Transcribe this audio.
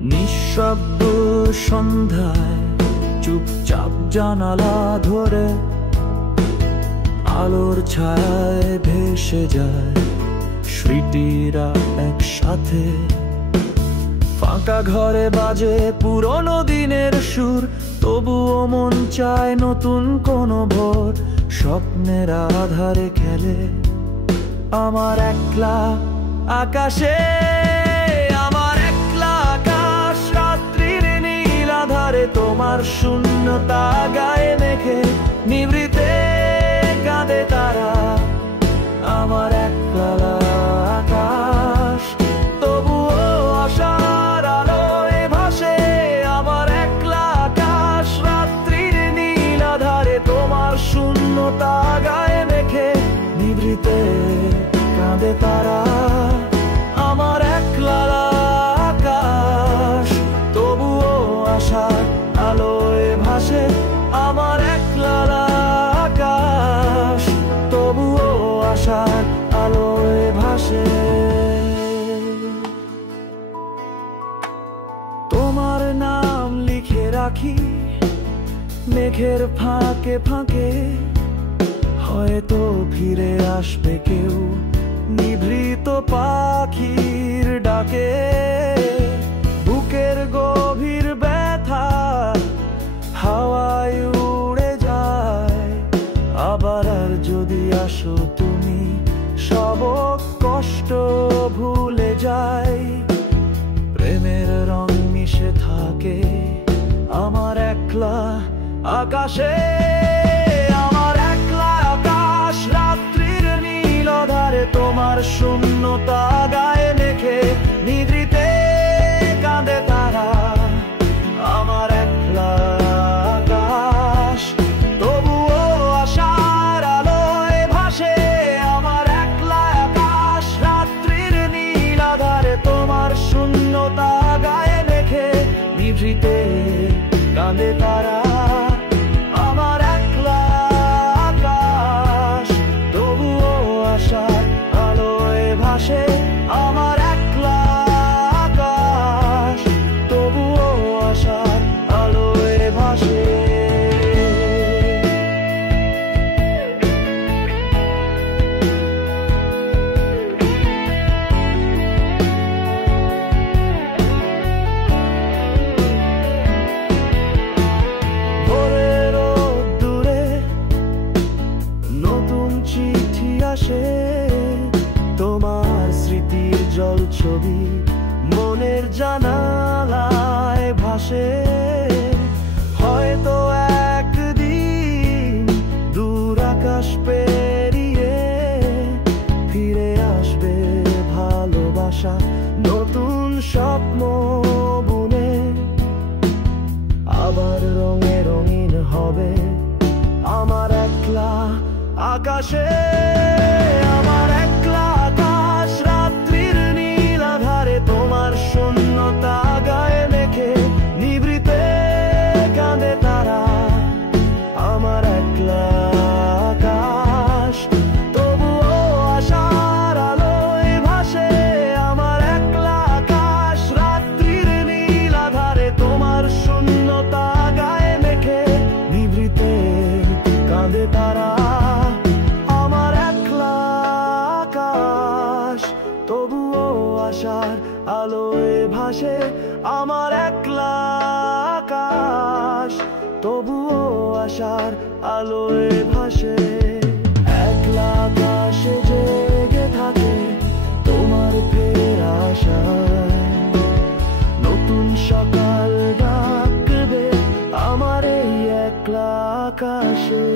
নিঃশব্দ সন্ধ্যায় চুপচাপ জানালা ধরে আলোর ছায়ায় ভেসে যায় স্মৃতিরা একসাথে। ফাঁকা ঘরে বাজে পুরনো দিনের সুর, তবুও মন চায় নতুন কোনো ভোর। স্বপ্নের আধারে খেলে আমার একলা আকাশে, আমার একলা আকাশ। রাত্রির নীল আধারে তোমার শূন্যতা গায়ে মেখে নিভৃতে কাঁদে তারা। আমার একলা আকাশ তবুও আশার আলোয় ভাসে। আমার একলা আকাশ রাত্রির নীল আধারে তোমার শূন্যতা গায়ে মেখে নিভৃতে কাঁদে তারা। আমার একলা আকাশ তবুও আশার আলোয় ভাসে। আমার একলা আকাশ তবুও আশার আলোয় ভাসে। তোমার নাম লিখে রাখি মেঘের ফাঁকে ফাঁকে, হয়তো ফিরে আসবে কেউ নিভৃত পাখির ডাকে। বুকের গভীর ব্যথা হাওয়ায় উড়ে যায়, আবার আর যদি আসো তুমি সব কষ্ট ভুলে যাই। প্রেমের রং মিশে থাকে আমার একলা আকাশে। আমার একলা আকাশ রাত্রির নীল আধারে তোমার শূন্যতা গায়ে মেখে নিভৃতে কাঁদে তারা। আমার একলা আকাশ তবুও আশার আলোয় ভাসে। আমার একলা আকাশ রাত্রির নীল আধারে তোমার শূন্যতা গায়ে মেখে নিভৃতে কাঁদে তারা। আমার একলা আকাশ তবুও আশার আলোয় ভাসে। আমার একলা আকাশ তবুও আশার আলোয় ভাসে। ভোরের রোদ্দুরে নতুন চিঠি আসে, তোমার স্মৃতির জল ছবি মনের জানালায় ভাসে। হয়তো একদিন দূর আকাশ পেরিয়ে ফিরে আসবে ভালোবাসা নতুন স্বপ্ন বুনে। আবার রঙে রঙিন হবে আমার একলা আকাশে। আমার একলা আকাশ রাত্রির নীল আধারে তোমার শূন্যতা গায়ে মেখে নিভৃতে কাঁদে তারা। আমার একলা আকাশ তবুও আশার আলোয় ভাসে। আমার একলা আকাশ রাত্রির নীল আধারে তোমার শূন্যতা গায়ে মেখে নিভৃতে কাঁদে তারা। আমার একলা আকাশ তবুও আশার আলোয় ভাসে। আমার একলা আকাশ তবুও আশার আলোয় ভাসে। একলা আকাশে জেগে থাকে তোমার ফের আশায়, নতুন সকাল ডাকবে আমার এই একলা আকাশে।